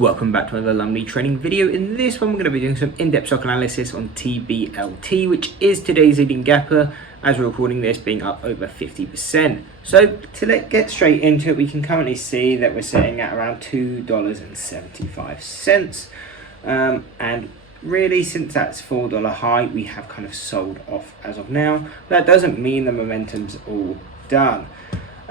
Welcome back to another Lumley trading video. In this one we're going to be doing some in-depth stock analysis on TBLT, which is today's leading gapper, as we're recording this, being up over 50%. So to get straight into it, we can currently see that we're sitting at around $2.75, and really since that's $4 high we have kind of sold off as of now. That doesn't mean the momentum's all done.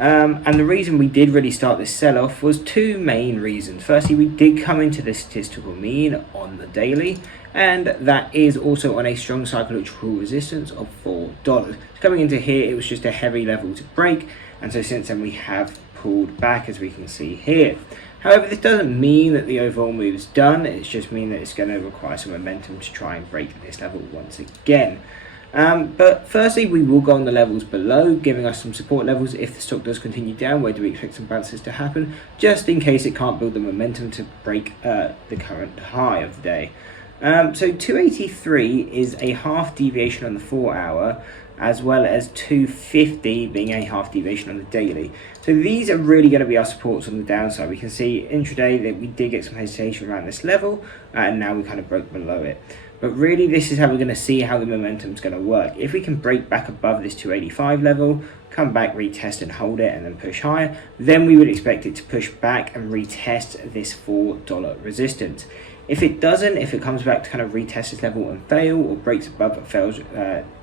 And the reason we did really start this sell-off was two main reasons. Firstly, we did come into the statistical mean on the daily, and that is also on a strong psychological resistance of $4. Coming into here, it was just a heavy level to break, and so since then we have pulled back, as we can see here. However, this doesn't mean that the overall move is done. It's just mean that it's going to require some momentum to try and break this level once again. But firstly, we will go on the levels below, giving us some support levels if the stock does continue down. Where do we expect some bounces to happen, just in case it can't build the momentum to break the current high of the day. So 283 is a half deviation on the 4 hour, as well as 250 being a half deviation on the daily. So these are really going to be our supports on the downside. We can see intraday that we did get some hesitation around this level, and now we kind of broke below it. But really, this is how we're going to see how the momentum is going to work. If we can break back above this 285 level, come back, retest and hold it, and then push higher, then we would expect it to push back and retest this $4 resistance. If it doesn't, if it comes back to kind of retest this level and fail, or breaks above but fails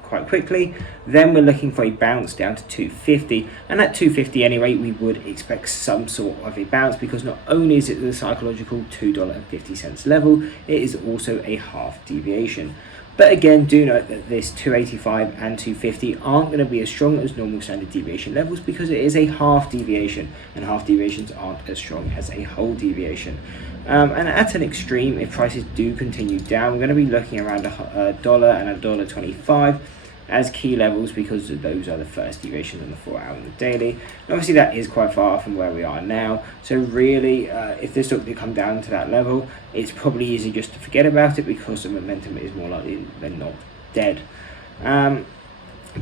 quite quickly, then we're looking for a bounce down to 250, and at 250 anyway we would expect some sort of a bounce, because not only is it the psychological $2.50 level, it is also a half deviation. But again, do note that this 285 and 250 aren't going to be as strong as normal standard deviation levels, because it is a half deviation, and half deviations aren't as strong as a whole deviation. And at an extreme, if prices do continue down, we're going to be looking around $1 and $1.25 as key levels, because those are the first deviations on the 4 hour and the daily. And obviously that is quite far from where we are now, so really if this stock did come down to that level, it's probably easy just to forget about it, because the momentum is more likely than not dead.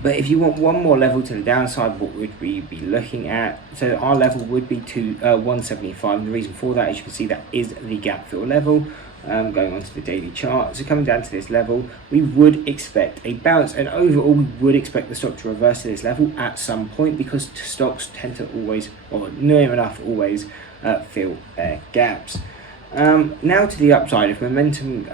But if you want one more level to the downside, what would we be looking at? So our level would be to 175, and the reason for that, as you can see, that is the gap fill level. Going on to the daily chart, so coming down to this level, we would expect a bounce, and overall we would expect the stock to reverse to this level at some point, because stocks tend to always, or near enough always, fill their gaps. Now to the upside, if momentum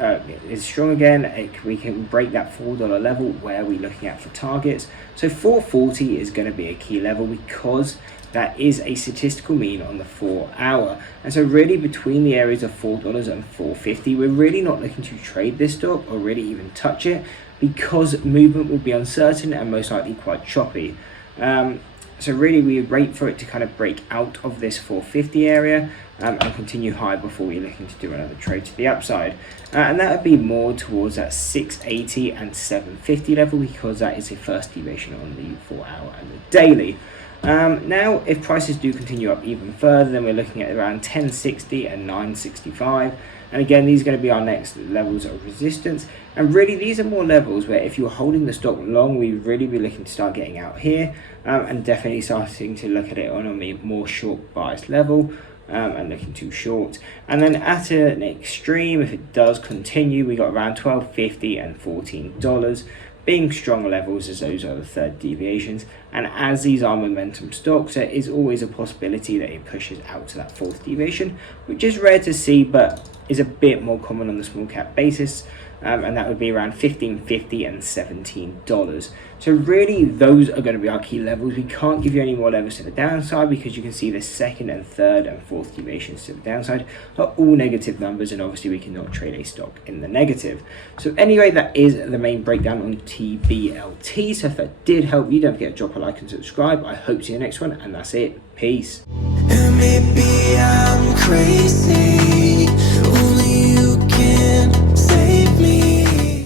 is strong again, we can break that $4 level. Where are we looking at for targets? So 440 is going to be a key level, because that is a statistical mean on the 4 hour. And so really between the areas of $4 and $4.50, we're really not looking to trade this stock or really even touch it, because movement will be uncertain and most likely quite choppy. So really we would wait for it to kind of break out of this 450 area and continue high before we're looking to do another trade to the upside. And that would be more towards that 680 and 750 level, because that is a first deviation on the 4 hour and the daily. Now if prices do continue up even further, then we're looking at around 1060 and 965, and again these are going to be our next levels of resistance. And really these are more levels where if you're holding the stock long, we would really be looking to start getting out here, and definitely starting to look at it on a more short bias level, and looking too short. And then at an extreme, if it does continue, we got around $12.50 and $14 being stronger levels, as those are the third deviations. And as these are momentum stocks, there is always a possibility that it pushes out to that fourth deviation, which is rare to see but is a bit more common on the small cap basis, and that would be around $15.50 and $17. So really those are going to be our key levels. We can't give you any more levels to the downside, because you can see the second and third and fourth deviations to the downside are all negative numbers, and obviously we cannot trade a stock in the negative. So anyway, that is the main breakdown on TBLT. So if that did help you, don't forget to drop a like and subscribe. I hope to see you next one, and that's it. Peace. Maybe I'm crazy.